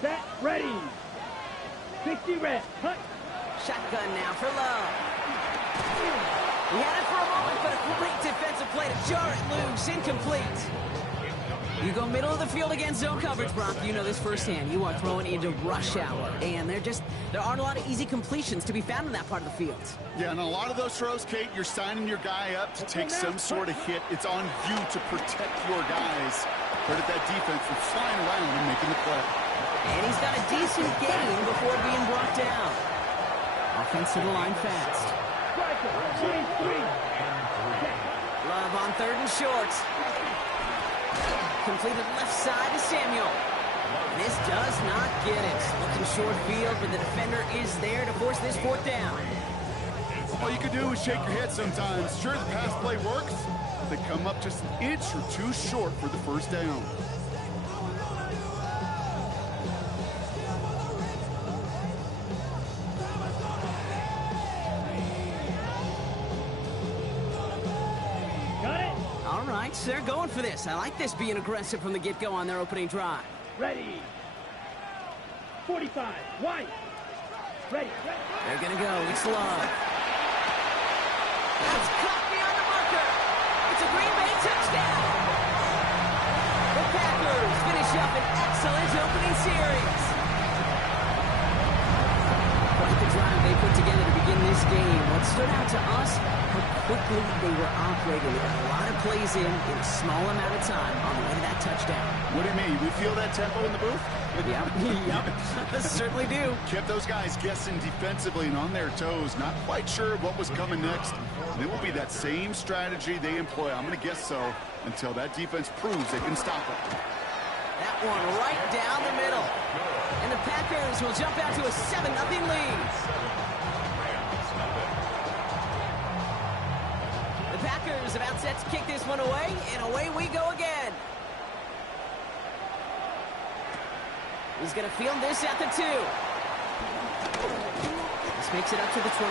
set, ready. 60 reps, cut. Shotgun now for Love. He had it for a moment, but a great defensive play to jar it loose. Incomplete. You go middle of the field against zone coverage, Brock. You know this firsthand. You are throwing into rush hour. And there aren't a lot of easy completions to be found in that part of the field. Yeah, and a lot of those throws, Kate, you're signing your guy up to take some sort of hit. It's on you to protect your guys. Credit that defense for flying around and making the play. And he's got a decent gain before being brought down. Offense to the line fast. Love on 3rd and short. Completed left side to Samuel. This does not get it. Looking short field, but the defender is there to force this 4th down. All you can do is shake your head sometimes. Sure, the pass play works. They come up just an inch or two short for the 1st down. They're going for this. I like this being aggressive from the get-go on their opening drive. Ready. 45. White. Ready. They're going to go. It's Love. That's caught beyond the marker. It's a Green Bay touchdown. The Packers finish up an excellent opening series. Quite the drive they put together to begin this game. What stood out to us, how quickly they were operating. They got a lot of plays in a small amount of time on the way to that touchdown. What do you mean? We feel that tempo in the booth? Yep. Certainly do. Kept those guys guessing defensively and on their toes, not quite sure what was coming next. And it will be that same strategy they employ, I'm going to guess so, until that defense proves they can stop it. That one right down the middle. And the Packers will jump out to a 7-0 lead. The Packers about set to kick this one away, and away we go again. He's going to field this at the 2. This makes it up to the 25.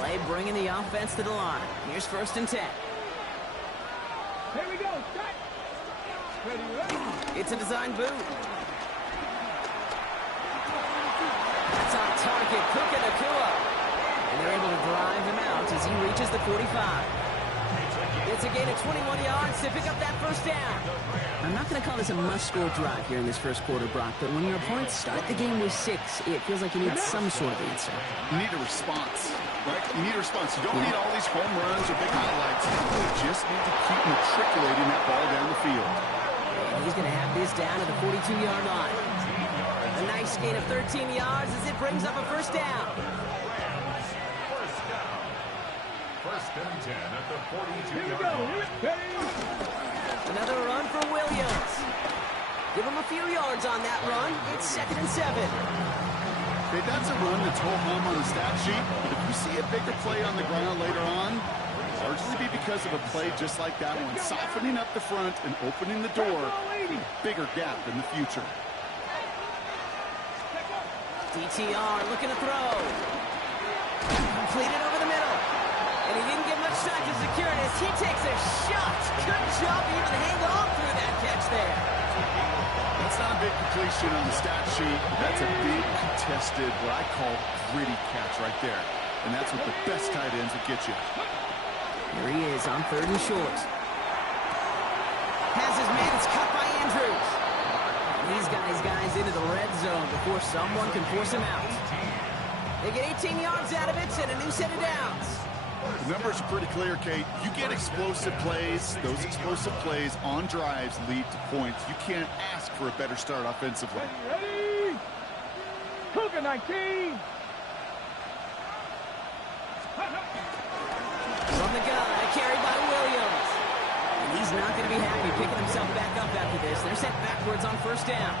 LA bringing the offense to the line. Here's 1st and 10. Here we go. Set. Ready. It's a design boot. That's on target. Cook and Akua. And they're able to drive him out as he reaches the 45. It's a gain of 21 yards to pick up that 1st down. I'm not going to call this a must-score drive here in this 1st quarter, Brock, but when your opponents start the game with 6, it feels like you need some sort of answer. You need a response, right? You need a response. You don't need all these home runs or big highlights. You just need to keep matriculating that ball down the field. And he's going to have this down to the 42-yard line. A nice gain of 13 yards as it brings up a 1st down. 1st and 10 at the 42-yard line. Here we go. Another run for Williams. Give him a few yards on that run. It's 2nd and 7. Okay, that's a run that's whole hum on the stat sheet. But if you see a bigger play on the ground later on, largely be because of a play just like that one, softening up the front and opening the door. Bigger gap in the future. DTR looking to throw. Completed over the middle. And he didn't get much time to secure it as he takes a shot. Good job even hang on through that catch there. It's not a big completion on the stat sheet. That's a big contested, what I call gritty catch right there. And that's what the best tight ends will get you. Here he is on 3rd and short. Has his man. It's cut by Andrews. And he's got his guys into the red zone before someone can force him out. They get 18 yards out of it and a new set of downs. The numbers are pretty clear, Kate. You get explosive plays. Those explosive plays on drives lead to points. You can't ask for a better start offensively. Ready. Cougar 19. From the gun, carried by Williams. And he's not going to be happy picking himself back up after this. They're sent backwards on 1st down.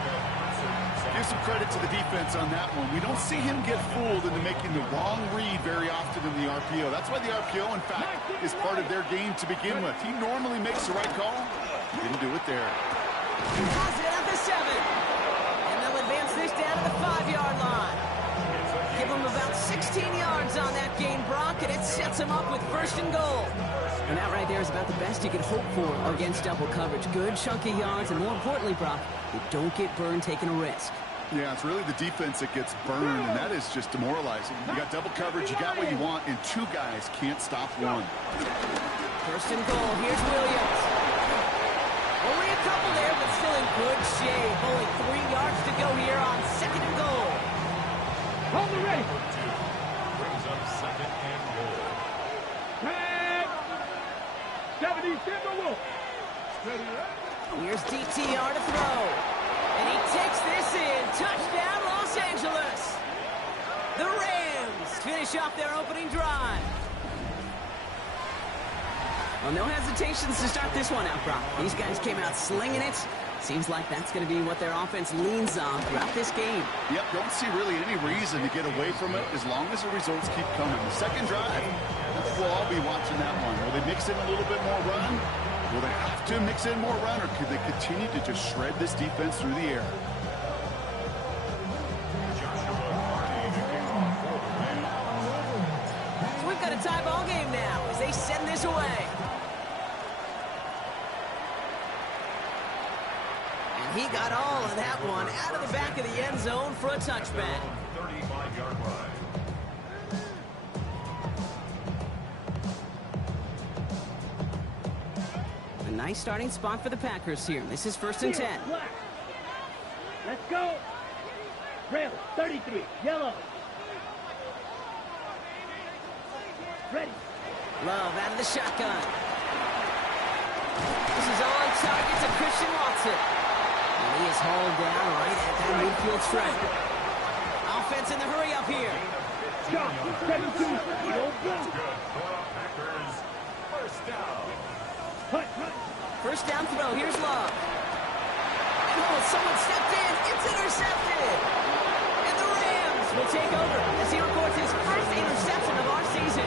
Give some credit to the defense on that one. We don't see him get fooled into making the wrong read very often in the RPO. That's why the RPO, in fact, is part of their game to begin with. He normally makes the right call. He didn't do it there. Has it at the 7. And they'll advance this down to the 5-yard line. Give him about 16 yards on that gain, Brock, and it sets him up with 1st and goal. And that right there is about the best you could hope for against double coverage. Good chunky yards, and more importantly, Brock, you don't get burned taking a risk. Yeah, it's really the defense that gets burned, and that is just demoralizing. You got double coverage, you got what you want, and two guys can't stop one. First and goal, here's Williams. Only a couple there, but still in good shape. Only 3 yards to go here on second and goal. Hold the ready. Brings up second and goal. Tag. 70 Timberwolves. Here's DTR to throw. And he takes this in. Touchdown, Los Angeles. The Rams finish off their opening drive. Well, no hesitations to start this one out, Brock. These guys came out slinging it. Seems like that's going to be what their offense leans on throughout this game. Yep, don't see really any reason to get away from it as long as the results keep coming. The second drive, we'll all be watching that one. Will they mix in a little bit more run? Will they have to mix in more run, or could they continue to just shred this defense through the air? So we've got a tie ball game now as they send this away. And he got all of that one out of the back of the end zone for a touchback. 35-yard line. A nice starting spot for the Packers here. This is first and 10. Black. Let's go. Rail, 33. Yellow. Ready. Love out of the shotgun. This is on target to Christian Watson. And he is hauled down right at that midfield stripe. Offense in the hurry up here. Shot. 7-2. Yo, go. Packers first down. Hut, hut. First down throw. Here's Love. Oh, someone stepped in. It's intercepted. And the Rams will take over as he records his first interception of our season.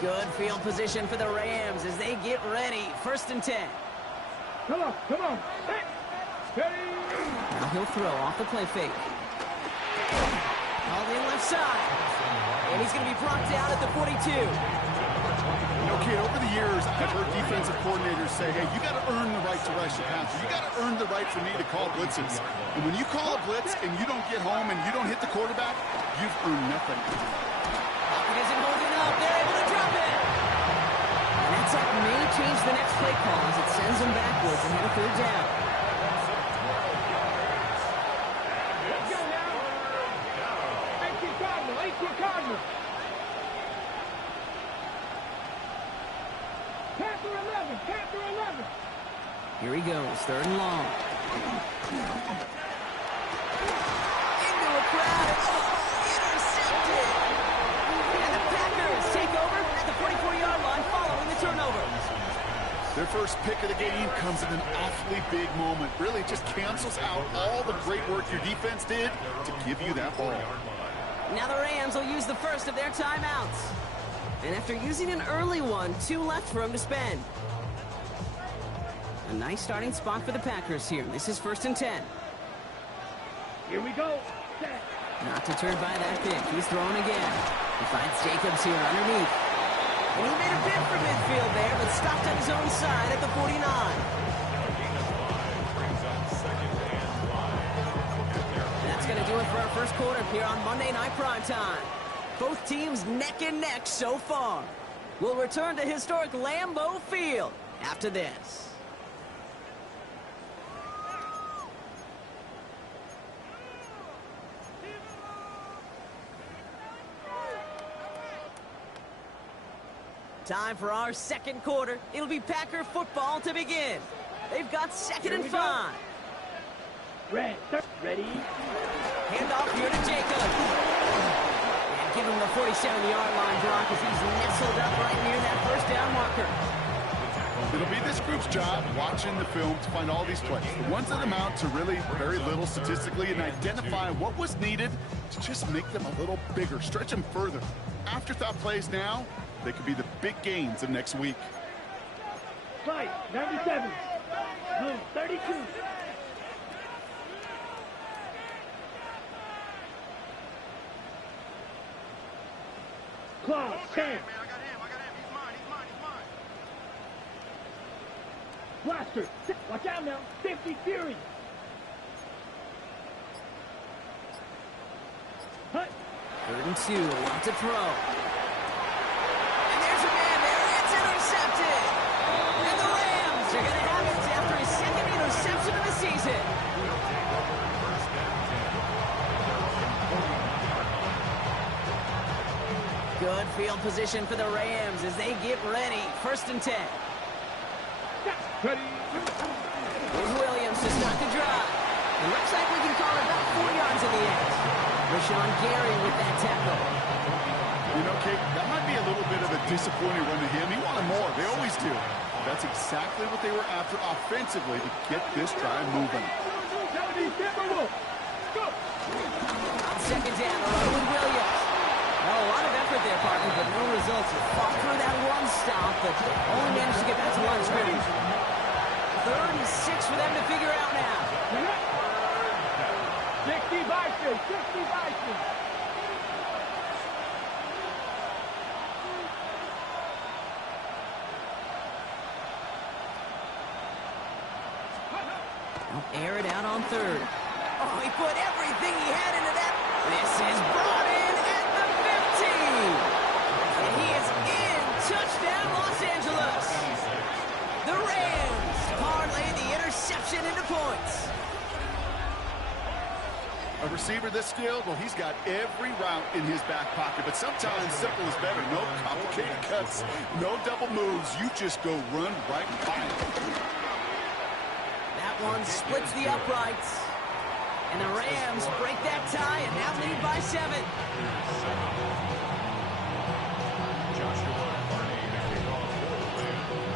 Good field position for the Rams as they get ready. First and 10. Come on, come on. Hey. Ready. Now he'll throw off the play fake. All in left side. And he's going to be brought down at the 42. Okay, over the years, I've heard defensive coordinators say, hey, you got to earn the right to rush your passer. You got to earn the right for me to call blitzes. And when you call a blitz and you don't get home and you don't hit the quarterback, you've earned nothing. It isn't holding up. They're able to drop it. And that sack may change the next play call as it sends them backwards and hit a third down. Let's go now. 18 Cardinal. 18 Cardinal. Panther 11. Panther 11. Here he goes. Third and long. Into a crowd. Oh, intercepted. And the Packers take over at the 44-yard line following the turnover. Their first pick of the game comes in an awfully big moment. Really just cancels out all the great work your defense did to give you that ball. Now the Rams will use the first of their timeouts. And after using an early one, 2 left for him to spend. A nice starting spot for the Packers here. This is first and 10. Here we go. Set. Not deterred by that pick. He's throwing again. He finds Jacobs here underneath. And he made a bid for midfield there, but stopped on his own side at the 49. That's going to do it for our first quarter here on Monday Night Primetime. Both teams neck and neck so far. We'll return to historic Lambeau Field after this. Time for our second quarter. It'll be Packer football to begin. They've got second and 5. Red. Ready. Handoff here to Jacobs. And give him the 47-yard line, Brock, as he's nestled up right near that first down marker. It'll be this group's job watching the film to find all these plays. The ones that amount to really very little statistically and identify what was needed to just make them a little bigger, stretch them further. Afterthought plays now, they could be the big gains of next week. Fight, 97. Move, 32. Claw, 10. Blaster, watch out now, 50 Fury. Hut. 3rd and 2, want to throw. And there's a man there, it's intercepted. And the Rams are going to have it after his 2nd interception of the season. Good field position for the Rams as they get ready. 1st and 10. Ready. Here's Williams to start the drive. It looks like we can call it about 4 yards in the end. Rashawn Gary with that tackle. You know, Kate, that might be a little bit of a disappointing run to him. He wanted more. They always do. That's exactly what they were after offensively to get this drive moving. On 2nd down, a run with Williams. Well, a lot of effort there, partner, but no results. You fought through that one stop, but only managed to get back to line of scrimmage. 3rd and 6 for them to figure out now. 60 Bison, 60 Bison. Air it out on 3rd. Oh, he put everything he had into that. This is brought in at the 15. And he is in. Touchdown, Los Angeles. The Rams parlay the interception into points. A receiver this skilled, well, he's got every route in his back pocket, but sometimes simple is better. No complicated cuts, no double moves. You just go run right by it. That one splits the uprights. And the Rams break that tie and now lead by 7.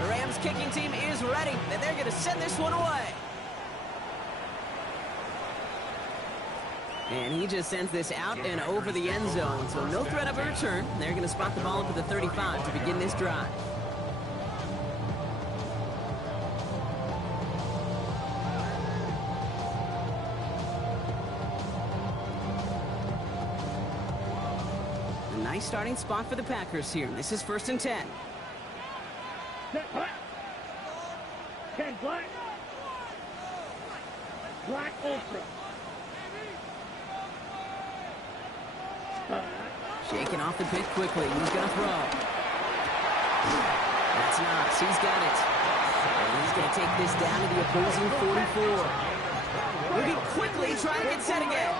The Rams kicking team is ready, and they're going to send this one away. And he just sends this out and over the end zone, so no threat of a return. They're going to spot the ball up at the 35 to begin this drive. A nice starting spot for the Packers here. This is 1st and 10. Set, black. 10 black. Black Ultra. Shaking off the pit quickly. He's going to throw. That's Knox. He's got it. And he's going to take this down to the opposing 44. Moving quickly, trying to get set again.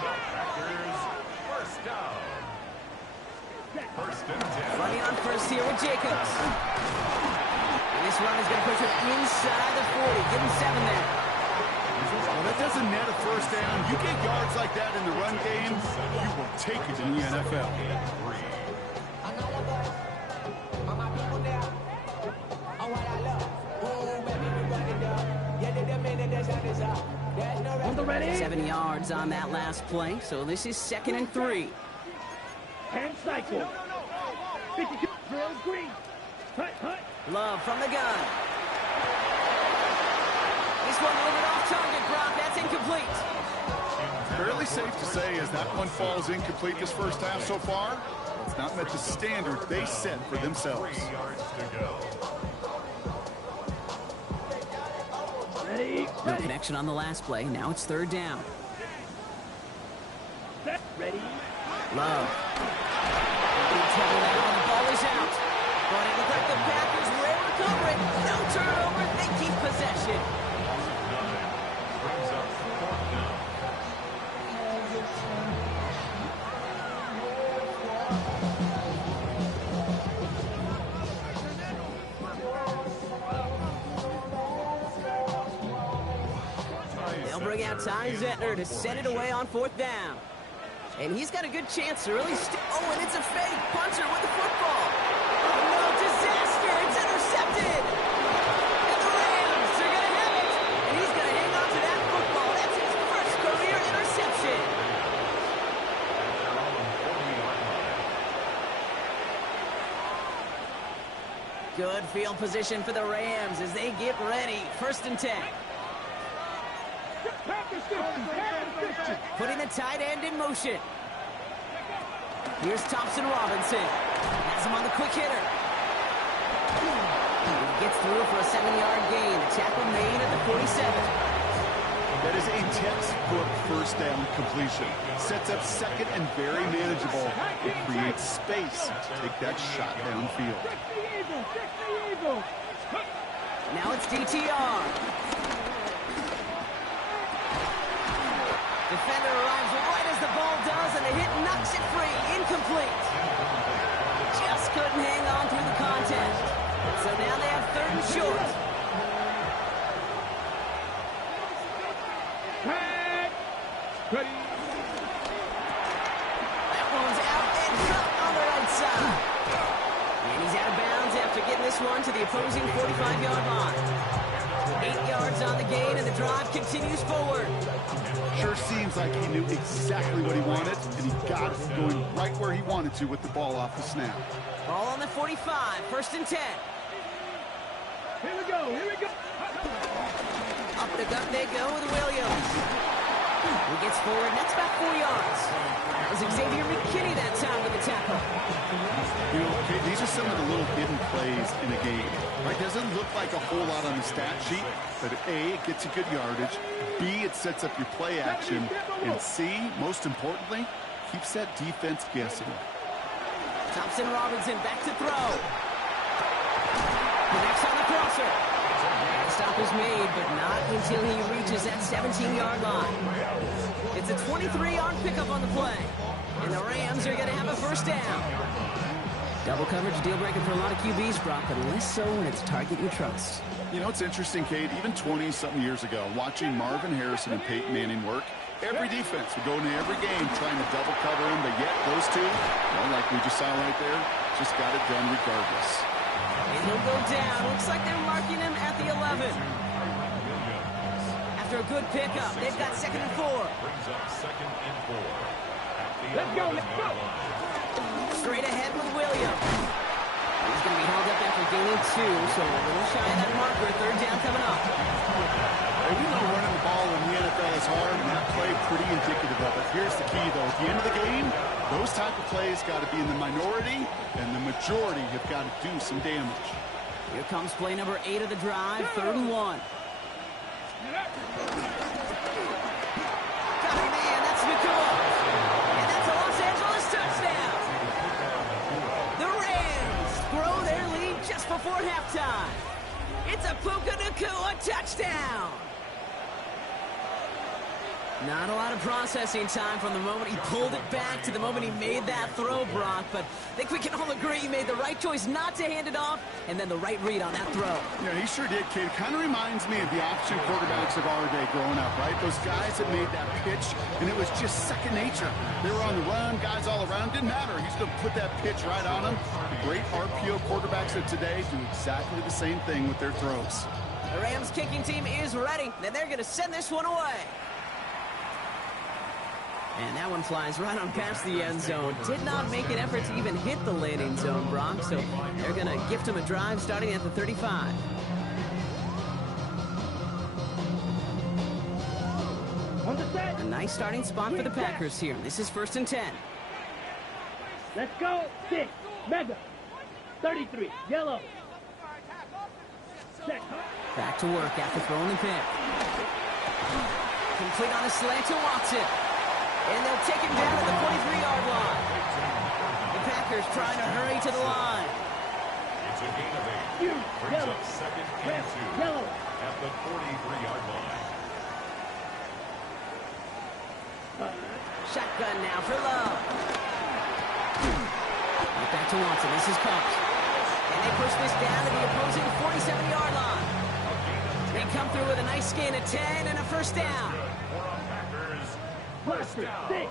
Running on 1st here with Jacobs. And this run is going to push him inside the 40. Give him 7 there. Well, that doesn't net a 1st down. You get yards like that in the run game, you will take it in the NFL. On the ready. 7 yards on that last play, so this is 2nd and 3. 10 cycle. 52. Drill green. Hut, hut. Love from the gun. This one a little bit off target, Brock. That's incomplete. Fairly safe to say as that one falls incomplete this 1st half so far, it's not met the standard they set for themselves. 3 yards to go. Ready. No connection on the last play. Now it's 3rd down. Set. Ready. Love. Big trouble now, and the ball is out. But it looked like the Packers were able to cover it. No turnover. They keep possession. Brings up 4th down. They'll bring out Ty Zettner to send it away on 4th down. And he's got a good chance to really oh, and it's a fake puncher with the football. Oh, no, disaster. It's intercepted. And the Rams are going to have it. And he's going to hang on to that football. That's his 1st career interception. Good field position for the Rams as they get ready. 1st and 10. Putting the tight end in motion. Here's Thompson Robinson. Has him on the quick hitter. He gets through for a 7-yard gain. The tackle made at the 47. That is a textbook first down completion. Sets up second and very manageable. It creates space to take that shot downfield. Now it's DTR. Defender arrives right as the ball does, and the hit knocks it free. Incomplete. Just couldn't hang on through the contest. So now they have 3rd and short. Ready. That one's out and dropped on the right side. And he's out of bounds after getting this one to the opposing 45-yard line. 8 yards on the gain, and the drive continues forward. Sure seems like he knew exactly what he wanted, and he got it going right where he wanted to with the ball off the snap. Ball on the 45, 1st and 10. Here we go, here we go. Up the gut they go with Williams. He gets forward, and that's about 4 yards. That was Xavier McKinney that time with the tackle. You know, okay, these are some of the little hidden plays in a game. Right? Doesn't look like a whole lot on the stat sheet, but A, it gets you good yardage. B, it sets up your play action. And C, most importantly, keeps that defense guessing. Thompson Robinson back to throw. Connects on the crosser. Stop is made, but not until he reaches that 17-yard line. It's a 23-yard pickup on the play. And the Rams are going to have a 1st down. Double coverage deal breaker for a lot of QBs, Brock, but less so when it's a target you trust. You know, it's interesting, Kate, even 20-something years ago, watching Marvin Harrison and Peyton Manning work, every defense would go into every game trying to double cover him, but yet those two, well, like we just saw right there, just got it done regardless. And he'll go down. Looks like they're marking him at the 11. After a good pickup, they've got 2nd and 4. Brings up 2nd and 4. Let's go, let's go. Straight ahead with Williams. He's going to be held up after gaining 2, so a little shy of that marker. 3rd down coming up. Hey, we know running the ball in the NFL is hard, and that play pretty indicative of it. Here's the key, though. At the end of the game, those type of plays got to be in the minority, and the majority have got to do some damage. Here comes play number 8 of the drive, 3rd and 1. Got a man, that's Nakua. And that's a Los Angeles touchdown. The Rams grow their lead just before halftime. It's a Puka Nakua touchdown. Not a lot of processing time from the moment he pulled it back to the moment he made that throw, Brock. But I think we can all agree he made the right choice not to hand it off, and then the right read on that throw. Yeah, he sure did, kid. Kind of reminds me of the option quarterbacks of our day growing up, right? Those guys that made that pitch, and it was just second nature. They were on the run, guys all around. Didn't matter. He's going to put that pitch right on them. The great RPO quarterbacks of today do exactly the same thing with their throws. The Rams kicking team is ready, and they're going to send this one away. And that one flies right on past the end zone. Did not make an effort to even hit the landing zone, Brock. So they're going to gift him a drive starting at the 35. On the set. A nice starting spot for the Packers here. This is 1st and 10. Let's go. 6. Mega. 33. Yellow. Set. Back to work after throwing the pick. Complete on a slant to Watson. And they'll take him down to the 43-yard line. The Packers trying to hurry to the line. It's a gain of 8. Brings Yellow. up 2nd and Red. 2 Yellow. at the 43-yard line. Shotgun now for Love. Right back to Watson. This is caught. And they push this down to the opposing 47-yard line. They come through with a nice gain of 10 and a 1st down. First down. 6.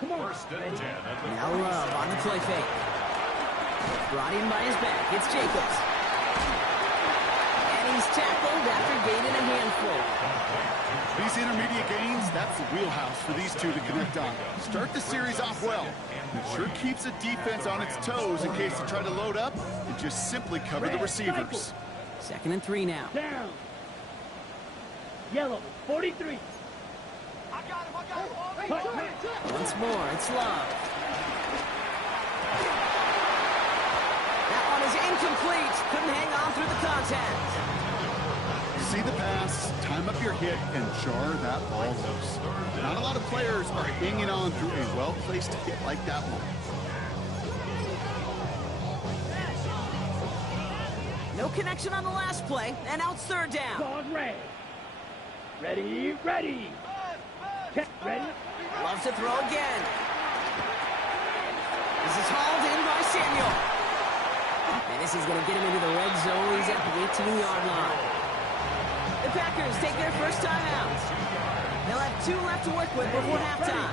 Come on. 1st and 10 at the Now Love on the play fake. Brought in by his back. It's Jacobs. And he's tackled after gaining a handful. These intermediate gains, that's the wheelhouse for these two to connect on. Start the series off well. It sure keeps the defense on its toes in case they try to load up and just simply cover the receivers. 2nd and 3 now. Down. Yellow, 43. Once more, it's Love. That one is incomplete. Couldn't hang on through the contact. See the pass, time up your hit, and jar that ball loose. Not a lot of players are hanging on through a well-placed hit like that one. No connection on the last play, and now it's 3rd down. Ball's red. Ready, ready. Ready. Loves to throw again. This is hauled in by Samuel. And this is going to get him into the red zone. He's at the 18-yard line. The Packers take their first time out. They'll have 2 left to work with before halftime.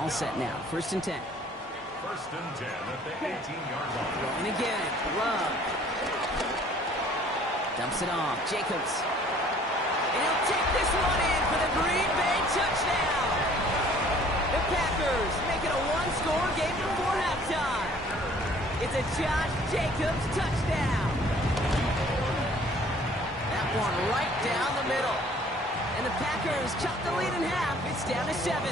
All set now. 1st and 10. 1st and 10 at the 18-yard line. And again, Love. Dumps it off. Jacobs. And he'll take this one in for the Green Bay touchdown. The Packers make it a 1-score game before halftime. It's a Josh Jacobs touchdown. That one right down the middle. And the Packers cut the lead in half. It's down to 7.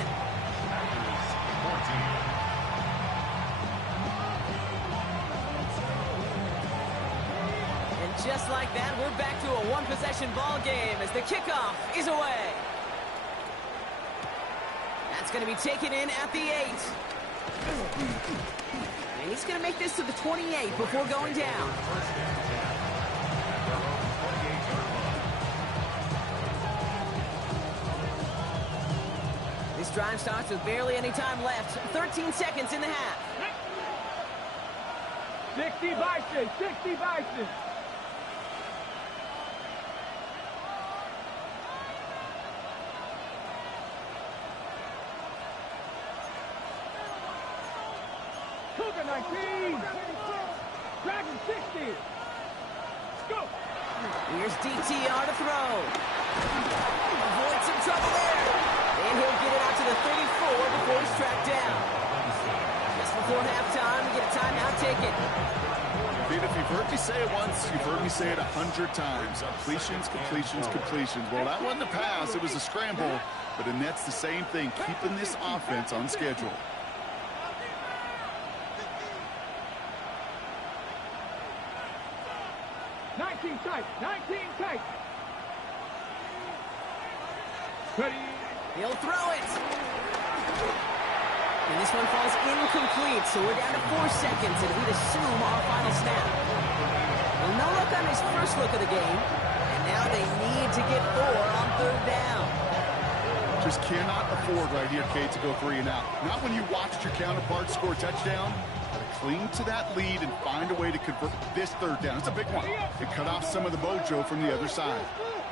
And just like that, we're back to a 1-possession ball game as the kickoff is away. That's going to be taken in at the 8. And he's going to make this to the 28 before going down. This drive starts with barely any time left. 13 seconds in the half. 60 Bison, 60 Bison. Cougar 19. Dragon 60. Let's go. Here's DTR to throw. Avoid some trouble there. And he'll get it out to the 34 before he's tracked down. Just before halftime, we get a timeout taken. Pete, if you've heard me say it once, you've heard me say it 100 times. Completions, completions, completions. Well, that wasn't a pass. It was a scramble. But Annette's the same thing, keeping this offense on schedule. Tight, 19 tight. Ready. He'll throw it. And this one falls incomplete, so we're down to 4 seconds, and we'd assume our final snap. Well, no look on his first look of the game, and now they need to get 4 on 3rd down. Just cannot afford right here, Kate, to go 3 and out. Not when you watched your counterpart score a touchdown. Cling to that lead and find a way to convert this 3rd down. It's a big one. It cut off some of the mojo from the other side.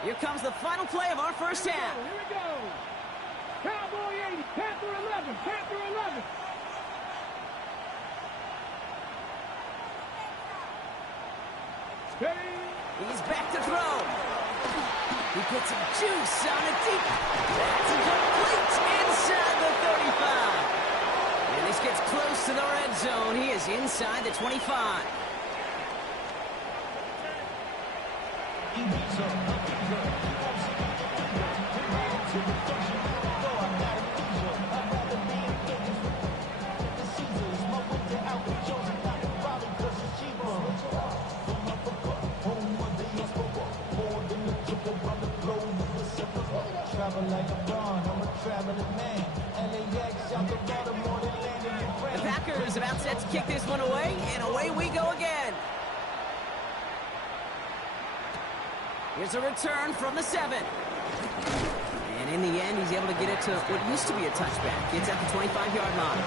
Here comes the final play of our first half. Here we go. Cowboy 80, Panther 11, Panther 11. Steady. He's back to throw. He puts some juice on a deep. That's complete inside the 35. And this gets close to the red zone. He is inside the 25. The Packers about set to kick this one away, and away we go again. Here's a return from the 7. And in the end, he's able to get it to what used to be a touchback. It's at the 25-yard line.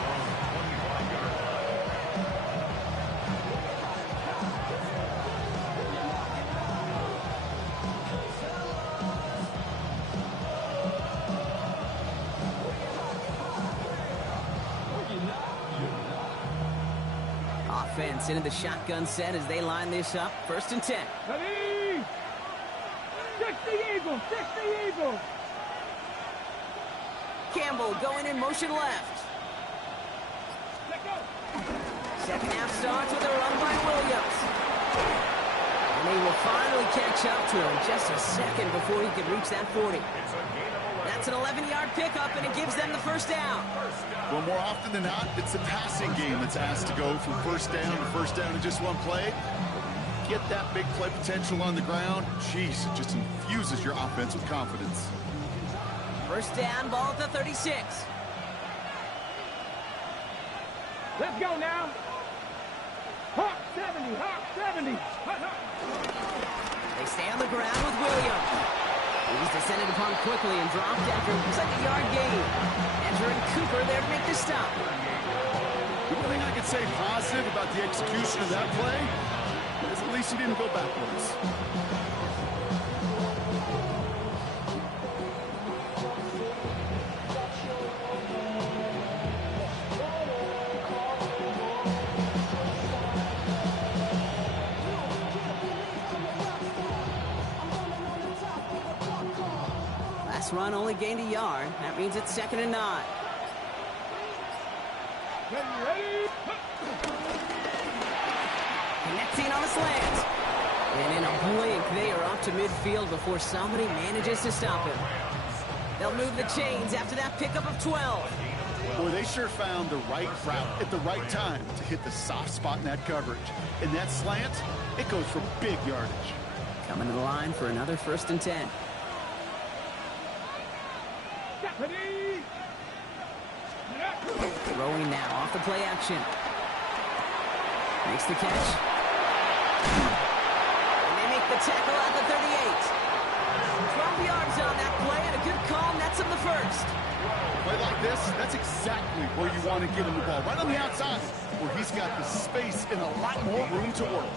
Into the shotgun set as they line this up. 1st and 10. Ready. Eagles, 60 Eagles. Campbell going in motion left. Let go. Second half starts with a run by Williams. And he will finally catch up to him just a second before he can reach that 40. That's an 11-yard pickup, and it gives them the first down. Well, more often than not, it's a passing game that's asked to go from first down in just one play. Get that big play potential on the ground. Jeez, it just infuses your offense with confidence. First down, ball at the 36. Let's go now. Hawk 70, Hawk 70. They stay on the ground with Williams. He's descended upon quickly and dropped after it looks like a yard gain. Edger and Cooper there to make the stop. The only thing I could say positive about the execution of that play is at least he didn't go backwards. Run only gained a yard. That means it's 2nd and 9. Ready? Connecting on a slant. And in a blink, they are up to midfield before somebody manages to stop him. They'll move the chains after that pickup of 12. Boy, they sure found the right route at the right time to hit the soft spot in that coverage. And that slant, it goes for big yardage. Coming to the line for another 1st and 10. Throwing now off the play action. Makes the catch. And they make the tackle at the 38. 12 yards on that play and a good call nets him the first. Play like this, that's exactly where you want to get him the ball. Right on the outside, where he's got the space and a lot more room to work.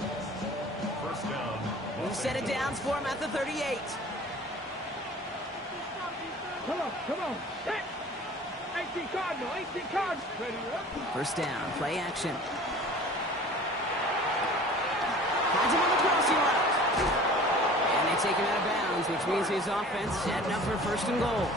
First down. New set of downs for him at the 38. Come on. 18 Cardinal, 18 Cardinal. Ready up. First down, play action. Finds him on the crossing route. And they take him out of bounds, which means his offense setting up for 1st and goal.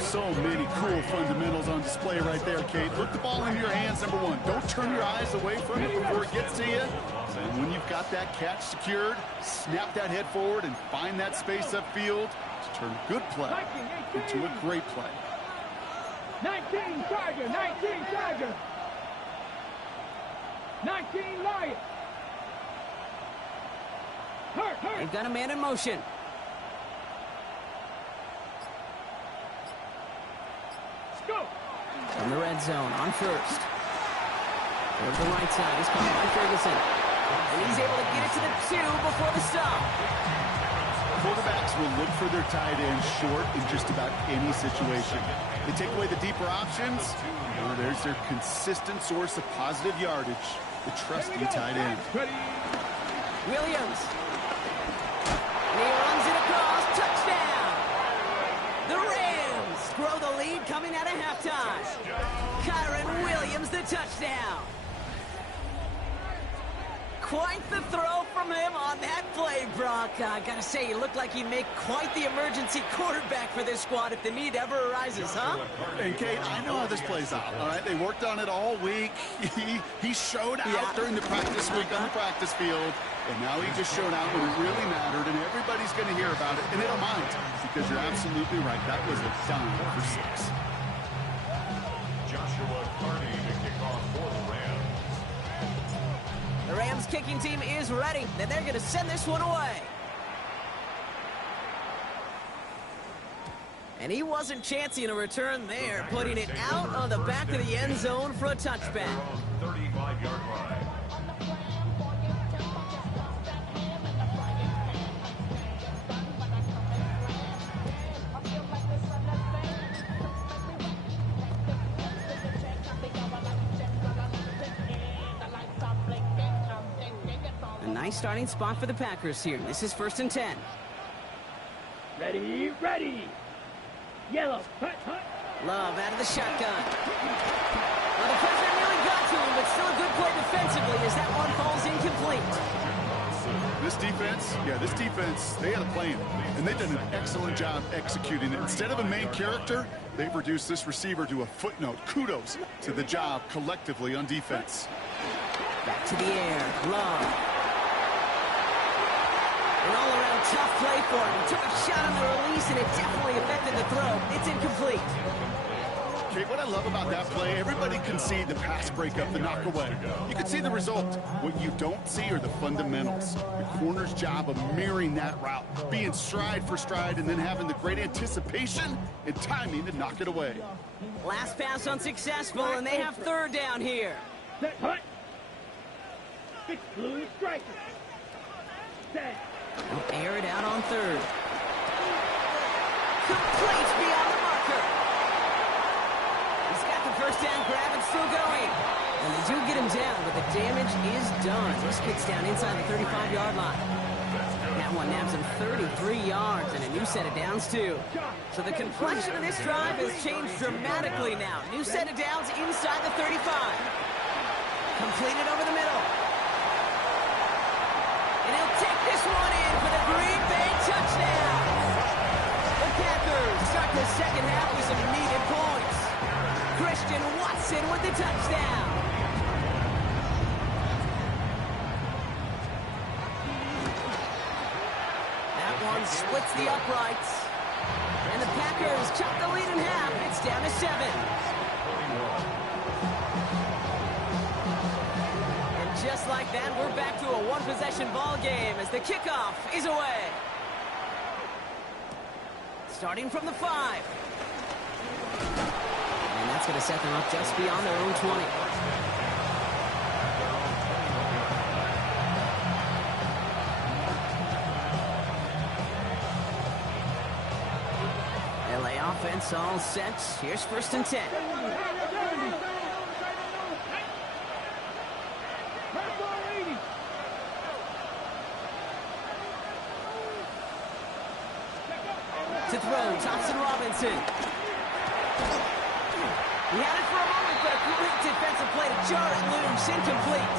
So many cool fundamentals on display right there, Kate. Put the ball into your hands, number one. Don't turn your eyes away from it before it gets to you. And when you've got that catch secured, snap that head forward and find that space upfield to turn a good play into a great play. 19 Tiger, 19 Tiger. 19 Lion. Hurt. They've got a man in motion. Let's go. From the red zone on first. Over the right side is caught by Ferguson. And he's able to get it to the 2 before the stop. Quarterbacks will look for their tight end short in just about any situation. They take away the deeper options, or there's their consistent source of positive yardage, the trusty tight end. Williams. And he runs it across. Touchdown. The Rams grow the lead coming out of halftime. Kyron Williams, the touchdown. Quite the throw from him on that play, Brock. I gotta say, he looked like he'd make quite the emergency quarterback for this squad if the need ever arises, huh? And Kate, I know how this plays out, all right? They worked on it all week. He showed out during the practice week on the practice field, and now he just showed out when it really mattered, and everybody's going to hear about it, and they don't mind, because you're absolutely right. That was a dime for 6. Joshua Carney to kick off for the Rams. The Rams kicking team is ready, and they're going to send this one away. And he wasn't chancing a return there, putting it out on the back of the end zone for a touchback. 35-yard line. A nice starting spot for the Packers here. This is 1st and 10. Ready. Yellow. Hut. Love out of the shotgun. Well, the pressure nearly got to him, but still a good play defensively as that one falls incomplete. This defense, they had a plan, and they've done an excellent job executing it. Instead of a main character, they've reduced this receiver to a footnote. Kudos to the job collectively on defense. Back to the air. Love. An all-around tough play for him. Took a shot on the release, and it definitely affected the throw. It's incomplete. Okay, what I love about that play, everybody can see the pass breakup, the knock away. You can see the result. What you don't see are the fundamentals. The corner's job of mirroring that route, being stride for stride, and then having the great anticipation and timing to knock it away. Last pass unsuccessful, and they have third down here. Set, hut. Fix blue striker. Set. They'll air it out on third. Complete beyond the marker. He's got the first down grab and still going. And they do get him down, but the damage is done. This kid's down inside the 35-yard line. That one nabs him 33 yards and a new set of downs, too. So the complexion of this drive has changed dramatically now. New set of downs inside the 35. Completed over the middle. And he'll take this one in for the Green Bay touchdown. The Packers start the second half with some needed points. Christian Watson with the touchdown. That one splits the uprights. And the Packers chop the lead in half. It's down to 7. And just like that, we're back to a one-possession ball game as the kickoff is away. Starting from the 5. And that's going to set them up just beyond their own 20. LA offense all set. Here's 1st and 10. To throw, Thompson Robinson. He had it for a moment, but a great defensive play to jar it loose, incomplete.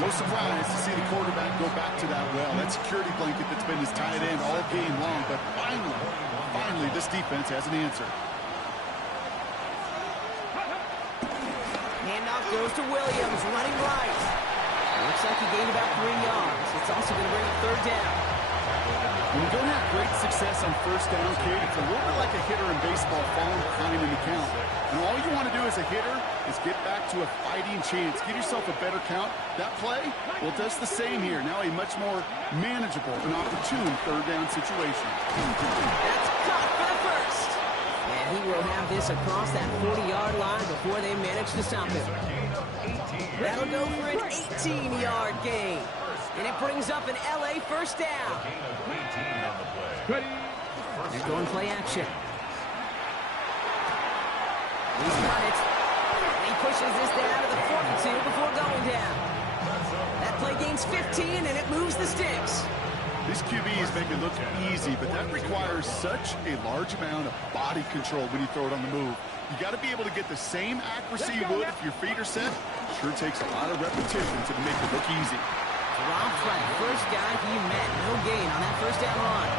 No surprise to see the quarterback go back to that well. That security blanket that's been his tight end all game long, but finally, this defense has an answer. Handoff goes to Williams, running right. Looks like he gained about 3 yards. It's also going to bring up third down. When you don't have great success on first down, Kate, it's a little bit like a hitter in baseball falling behind in the count. And all you want to do as a hitter is get back to a fighting chance. Give yourself a better count. That play, well, does the same here. Now a much more manageable and opportune third down situation. That's caught for the first. And he will have this across that 40-yard line before they manage to stop him. That'll go for an 18-yard gain. And it brings up an LA first down. They're going play action. He's got it. He pushes this down to the 42 before going down. That play gains 15, and it moves the sticks. These QBs make it look easy, but that requires such a large amount of body control when you throw it on the move. You got to be able to get the same accuracy you would if your feet are set. Sure takes a lot of repetition to make it look easy. Rob Frank, first guy he met. No gain on that first down run.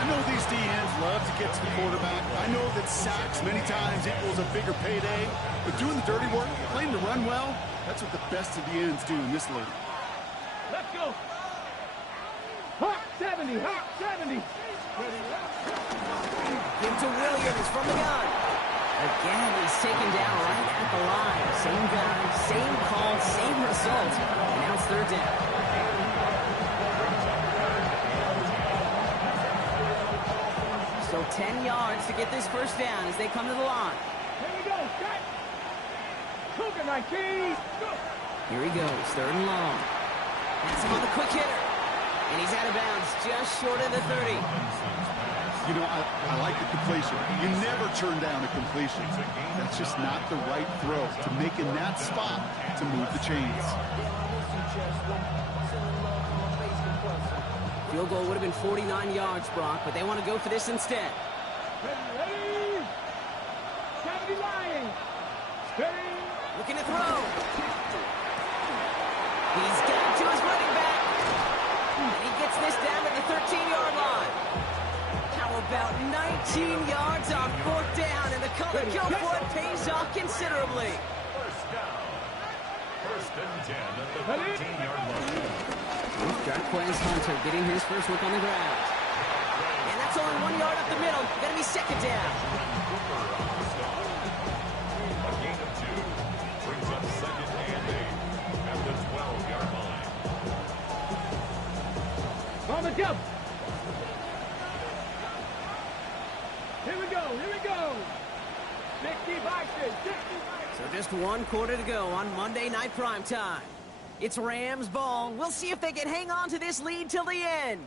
I know these DNs love to get to the quarterback. I know that sacks many times equals a bigger payday. But doing the dirty work, playing to run well, that's what the best of the ends do in this league. Let's go. Hawk 70, Hawk 70. Into Williams from the gun. Again, he's taken down right at the line. Same guy, same call, same result. And now it's third down. So 10 yards to get this first down as they come to the line. Here we go, set. Cougar 19. Go. Here he goes, third and long. That's him on the quick hitter. And he's out of bounds just short of the 30. You know, I like the completion. You never turn down a completion. That's just not the right throw to make in that spot to move the chains. Field goal would have been 49 yards, Brock, but they want to go for this instead. Ready. 70 Lions. Steady. Looking to throw. He's got it to his running back. this down to the 13-yard line. How about 19 yards on 4th down, and the call to go for it pays off considerably. First down. First and 10 at the 13-yard line. Jarquez Hunter getting his first look on the ground. And that's only 1 yard up the middle. Going to be second down. Cooper on the stop. A gain of 2 brings up second and 8 at the 12-yard line. On the jump. Here we go. 60 boxes. So just 1 quarter to go on Monday Night Primetime. It's Rams ball. We'll see if they can hang on to this lead till the end.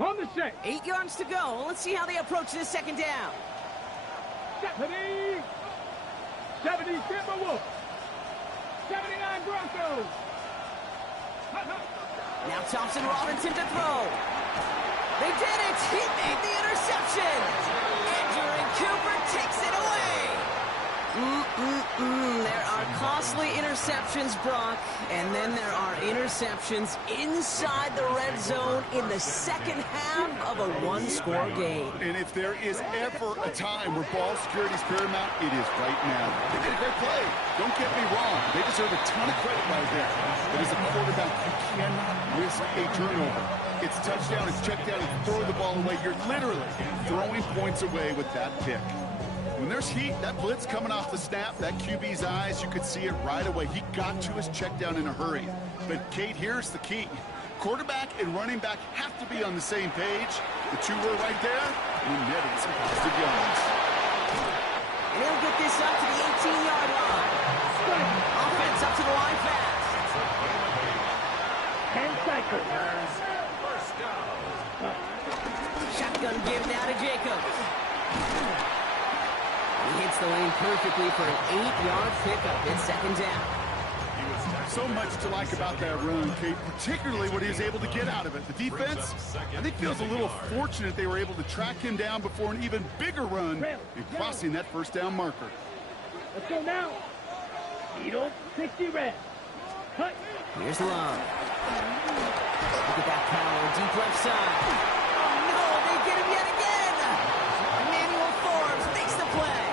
On the set. 8 yards to go. Let's see how they approach this second down. 70 Timberwolves. 79 Broncos. Now Thompson Robinson to throw. They did it. He made the interception. Andrew Cooper takes it away. There are costly interceptions, Brock, and then there are interceptions inside the red zone in the second half of a one-score game. And if there is ever a time where ball security is paramount, it is right now. They did a great play. Don't get me wrong. They deserve a ton of credit right there. But as a quarterback, you cannot risk a turnover. It's touchdown, it's check down, it's throw the ball away. You're literally throwing points away with that pick. When there's heat, that blitz coming off the snap, that QB's eyes, you could see it right away. He got to his check down in a hurry. But, Kate, here's the key. Quarterback and running back have to be on the same page. The two were right there, and netted some positive yards. And he'll get this up to the 18-yard line. Offense up to the line fast. 10 seconds. First down. Shotgun give now to Jacobs. He hits the lane perfectly for an 8-yard pickup. It's second down. So much to like about that run, Kate, particularly what he was able to get out of it. The defense, I think, feels a little fortunate they were able to track him down before an even bigger run and crossing that first down marker. Let's go now. Needle, 60 red. Cut. Here's Love. Look at that power, deep left side. Oh, no, they get him yet again. Emmanuel Forbes makes the play.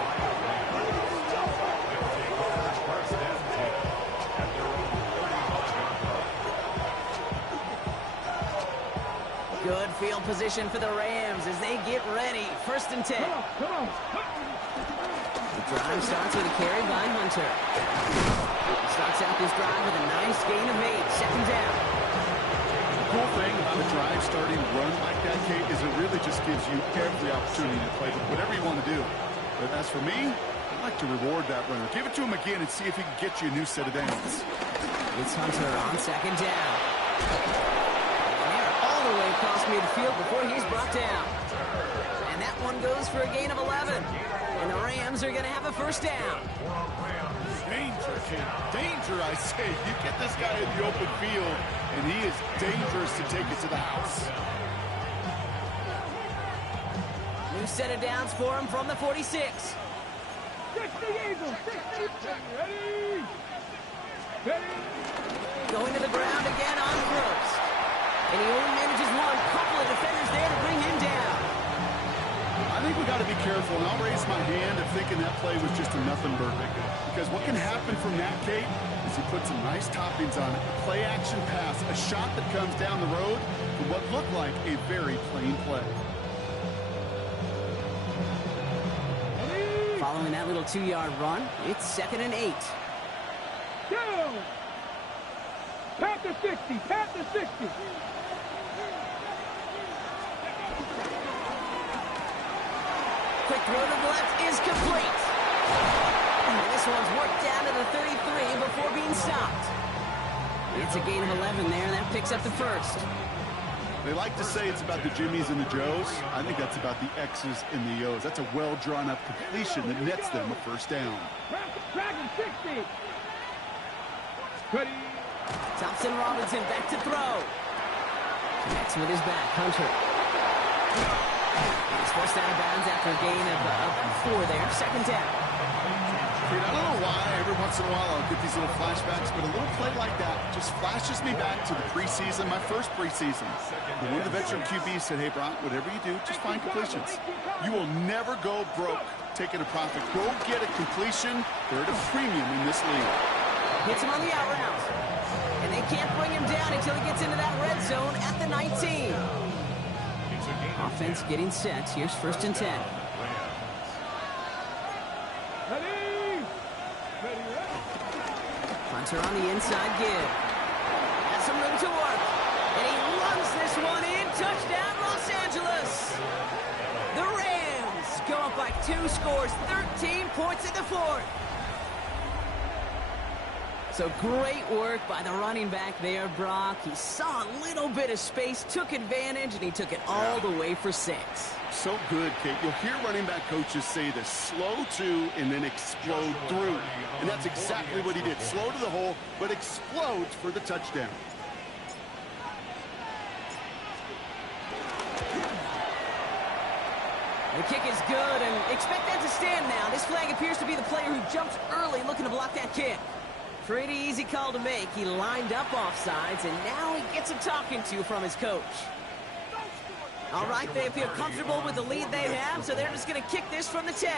Good field position for the Rams as they get ready. First and 10. Come on. The drive starts with a carry by Hunter. Starts out this drive with a nice gain of 8. Second down. The cool thing about a drive starting run like that, Kate, is it really just gives you every opportunity to play with whatever you want to do. But as for me, I'd like to reward that runner. Give it to him again and see if he can get you a new set of downs. It's Hunter on second down. And they're all the way across midfield before he's brought down. And that one goes for a gain of 11. And the Rams are going to have a first down. Danger, Kate. Danger, I say. You get this guy in the open field, and he is dangerous to take it to the house. New set of downs for him from the 46. 60 Eagles. 60. Ready. Going to the ground again on first. And he only manages one. Couple of defenders there to bring him down. I think we got to be careful, and I'll raise my hand of thinking that play was just a nothing burger. Because what can happen from that, Kate, is he puts some nice toppings on it. A play action pass, a shot that comes down the road for what looked like a very plain play. Following that little 2-yard run, it's second and 8. Down. Pat the 60. Pat the 60. Quick throw to the left is complete. And this one's worked down to the 33 before being stopped. It's a gain of 11 there, and that picks up the first. They like to say it's about the Jimmies and the Joes. I think that's about the X's and the O's. That's a well-drawn-up completion that nets them a first down. Dragon 60. Ready. Thompson Robinson back to throw. Connects with his back. Hunter. He's forced out of bounds after a gain of 4 there. Second down. Dude, I don't know why every once in a while I'll get these little flashbacks, but a little play like that just flashes me back to the preseason, my first preseason. And one of the veteran QBs said, hey, Brock, whatever you do, just find completions. You will never go broke taking a profit. Go get a completion. They're at a premium in this league. Hits him on the out route. And they can't bring him down until he gets into that red zone at the 19. Offense getting set. Here's 1st and 10. Hunter on the inside give. Has some room to work. And he runs this one in. Touchdown, Los Angeles. The Rams go up by 2 scores. 13 points in the 4th. So great work by the running back there, Brock. He saw a little bit of space, took advantage, and he took it all the way for 6. So good, Kate. You'll hear running back coaches say this: slow to and then explode through. And that's exactly what he did. Slow to the hole, but explodes for the touchdown. The kick is good, and expect that to stand now. This flag appears to be the player who jumps early looking to block that kick. Pretty easy call to make. He lined up offsides, and now he gets a talking to from his coach. All right, they feel comfortable with the lead they have, so they're just going to kick this from the 10.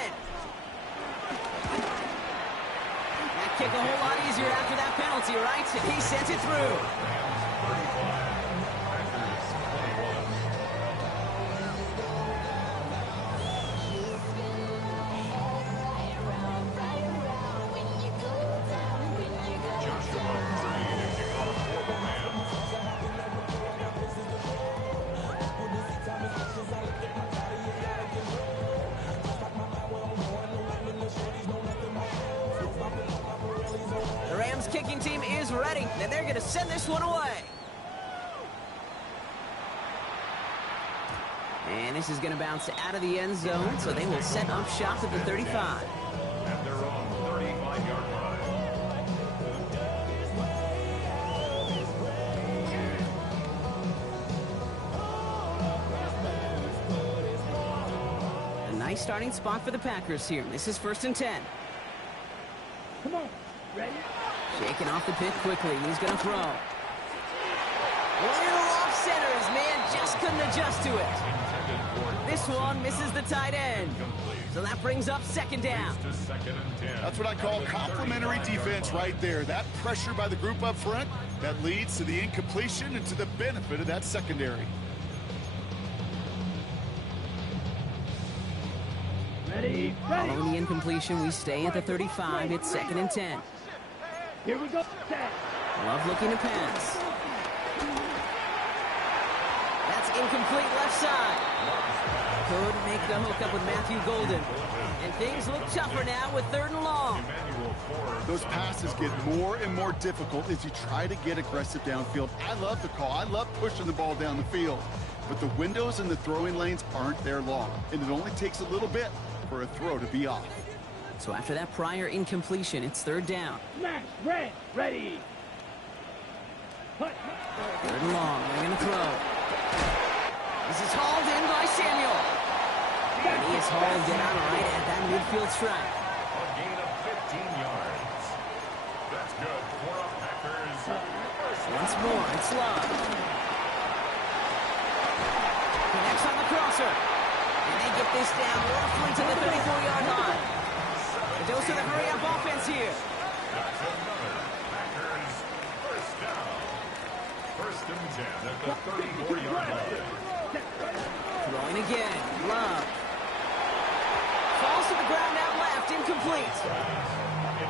That kick a whole lot easier after that penalty, right? And he sends it through. Kicking team is ready, and they're going to send this one away. And this is going to bounce out of the end zone, so they will set up shop at the 35. At their own 35-yard line. A nice starting spot for the Packers here. This is 1st and 10. Come on. Ready? Shaking off the pick quickly. He's going to throw. Little off center. His man just couldn't adjust to it. This one misses the tight end. So that brings up 2nd down. That's what I call complimentary defense right there. That pressure by the group up front, that leads to the incompletion and to the benefit of that secondary. Ready? Following the incompletion, we stay at the 35. It's 2nd and 10. Here we go. Love looking to pass. That's incomplete left side. Could make the hook up with Matthew Golden. And things look tougher now with 3rd and long. Those passes get more and more difficult as you try to get aggressive downfield. I love the call. I love pushing the ball down the field. But the windows in the throwing lanes aren't there long. And it only takes a little bit for a throw to be off. So after that prior incompletion, it's 3rd down. Smash, red, ready. 3rd and long. They're going to throw. This is hauled in by Samuel. And he is hauled down right at that midfield stripe. A gain of 15 yards. That's good for the Packers. Once more, it's Love. Connects on the crosser. And they get this down roughly to the 34-yard line. A dose of the hurry-up offense here. That's another Packers first down. 1st and 10 at the 34-yard line. Throwing again. Love. Falls to the ground out left. Incomplete.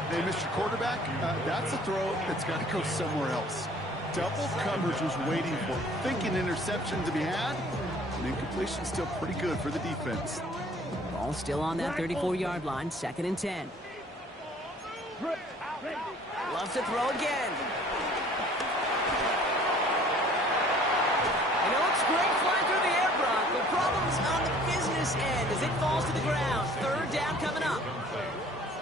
Hey, Mr. Quarterback, that's a throw that's got to go somewhere else. Double coverage was waiting for it. Thinking interception to be had. And incompletion still pretty good for the defense. Ball still on that 34-yard line. 2nd and 10. Loves to throw again. And it looks great flying through the air, Brock. The problem's on the business end as it falls to the ground. 3rd down coming up.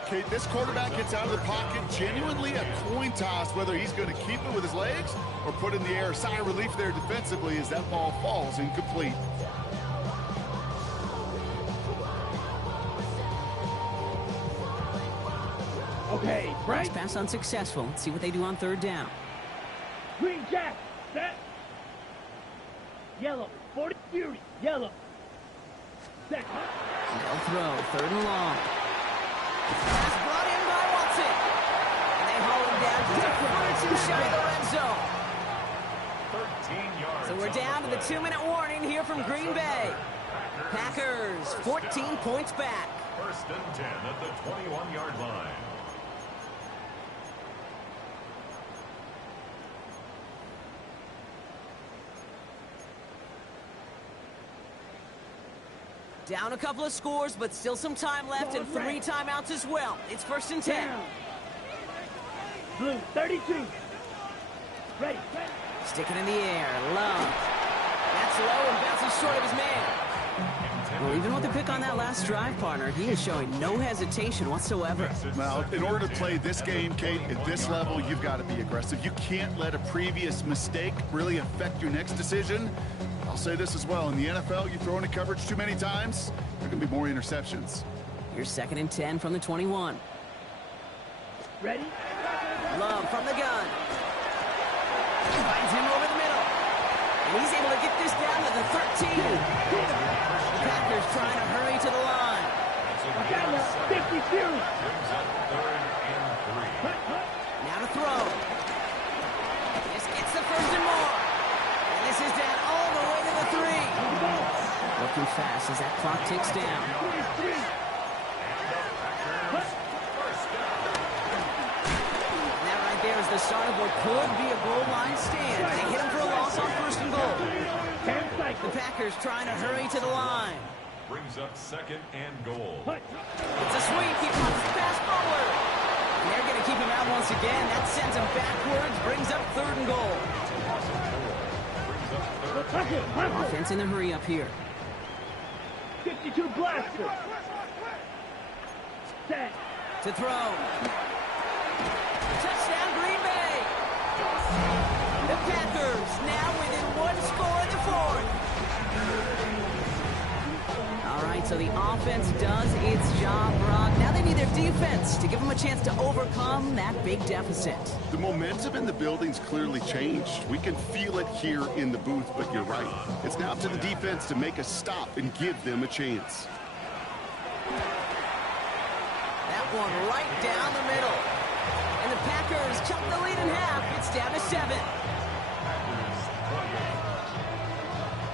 Kate, this quarterback gets out of the pocket, genuinely a coin toss, whether he's going to keep it with his legs or put it in the air. Sigh of relief there defensively as that ball falls incomplete. Okay, right. First pass unsuccessful. Let's see what they do on third down. Green jack, set. Yellow, 40 fury, yellow. Set. They'll throw, third and long. Pass brought in by Watson. And they haul him down just a foot or two shy of the red zone. 13 yards. So we're down to the 2-minute warning here from Green Bay. Packers, 14 points back. First and 10 at the 21-yard line. Down a couple of scores, but still some time left and 3 timeouts as well. It's first and 10. Down. Blue, 32. Ready. Stick it in the air. Love. That's low and bounces short of his man. Well, even with the pick on that last drive, partner, he is showing no hesitation whatsoever. Well, in order to play this game, Kate, at this level, you've got to be aggressive. You can't let a previous mistake really affect your next decision. I'll say this as well. In the NFL, you throw into coverage too many times, there can be more interceptions. Here's second and 10 from the 21. Ready. Love from the gun. Finds him over the middle. And he's able to get this down to the 13. The Packers trying to hurry to the line. I got him. 50 fury. Brings up third and 3. Now to throw. This gets the first and more. And this is down all the way to the 3. Looking fast as that clock ticks down. That right there is the start of what could be a goal line stand. They hit him for a loss on first and goal. The Packers trying to hurry to the line. Brings up second and goal. It's a sweep. He pops the pass forward. And they're going to keep him out once again. That sends him backwards. Brings up third and goal. Offense in the hurry up here. 52 blaster. Set. To throw. Touchdown Green Bay. The Packers now within 1 score in the fourth. All right, so the offense does its job, Brock. Now they need their defense to give them a chance to overcome that big deficit. The momentum in the building's clearly changed. We can feel it here in the booth, but you're right. It's now up to the defense to make a stop and give them a chance. That one right down the middle. And the Packers cut the lead in half. It's down to 7.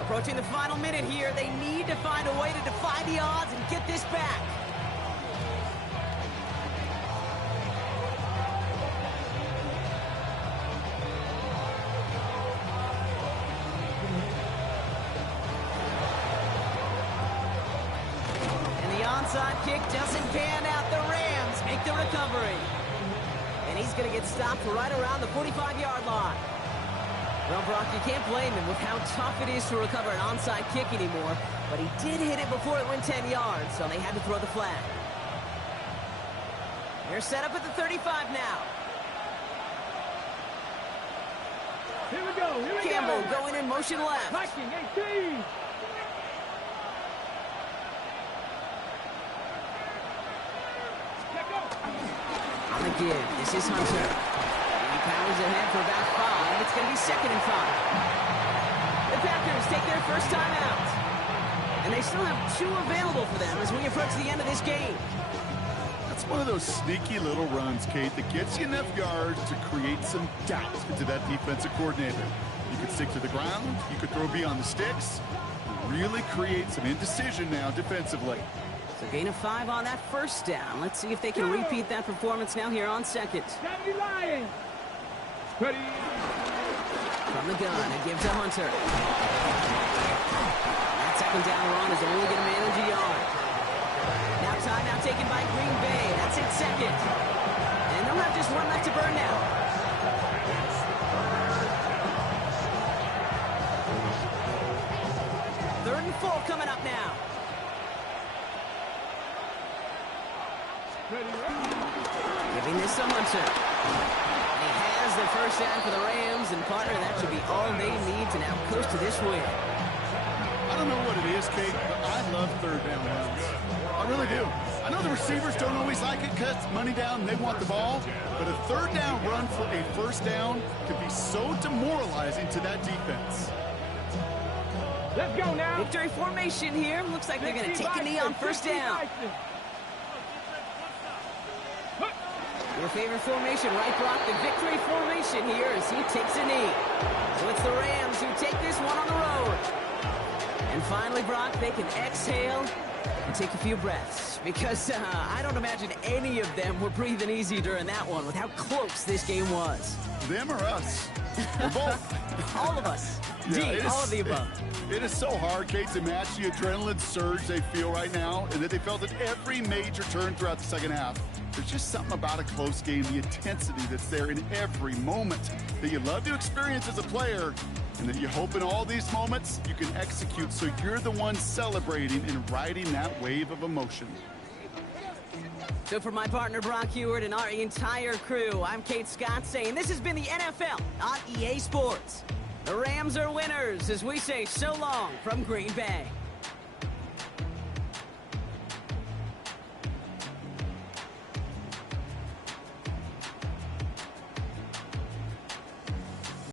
Approaching the final minute here, they need to find a way to defy the odds and get this back. And the onside kick doesn't pan out. The Rams make the recovery. And he's going to get stopped right around the 45-yard line. Well, Brock, you can't blame him with how tough it is to recover an onside kick anymore, but he did hit it before it went 10 yards, so they had to throw the flag. They're set up at the 35 now. Here we go. Here we Campbell go. going in motion left. Viking 18. On the give, this is Hunter. He powers ahead for about 5. It's going to be second and 5. The Packers take their first time out. And they still have 2 available for them as we approach the end of this game. That's one of those sneaky little runs, Kate, that gets you enough yards to create some doubt into that defensive coordinator. You could stick to the ground, you could throw beyond the sticks, really create some indecision now defensively. So gain of 5 on that first down. Let's see if they can repeat that performance now here on second. 70 Lions. Ready. From the gun, and give to Hunter. That second down run is only going to manage a yard. Now timeout taken by Green Bay. That's it second. And they'll have just 1 left to burn now. Third and 4 coming up now. Giving this to Hunter. And he has the first down for the Rams, and partner, that should be all they need to now coast to this win. I don't know what it is, Kate, but I love third down runs. I really do. I know the receivers don't always like it because money down, they want the ball, but a third down run for a first down can be so demoralizing to that defense. Let's go now. Victory formation here. Looks like they're going to take a knee on first down. Your favorite formation, right, Brock? The victory formation here as he takes a knee. So it's the Rams who take this one on the road. And finally, Brock, they can exhale and take a few breaths, because I don't imagine any of them were breathing easy during that one with how close this game was. Them or us? Or both? All of us. Yeah, all of the above. It is so hard, Kate, to match the adrenaline surge they feel right now, and that they felt at every major turn throughout the second half. There's just something about a close game, the intensity that's there in every moment that you love to experience as a player, and that you hope in all these moments you can execute so you're the one celebrating and riding that wave of emotion. So for my partner Brock Heward and our entire crew, I'm Kate Scott saying this has been the NFL on EA Sports. The Rams are winners as we say so long from Green Bay.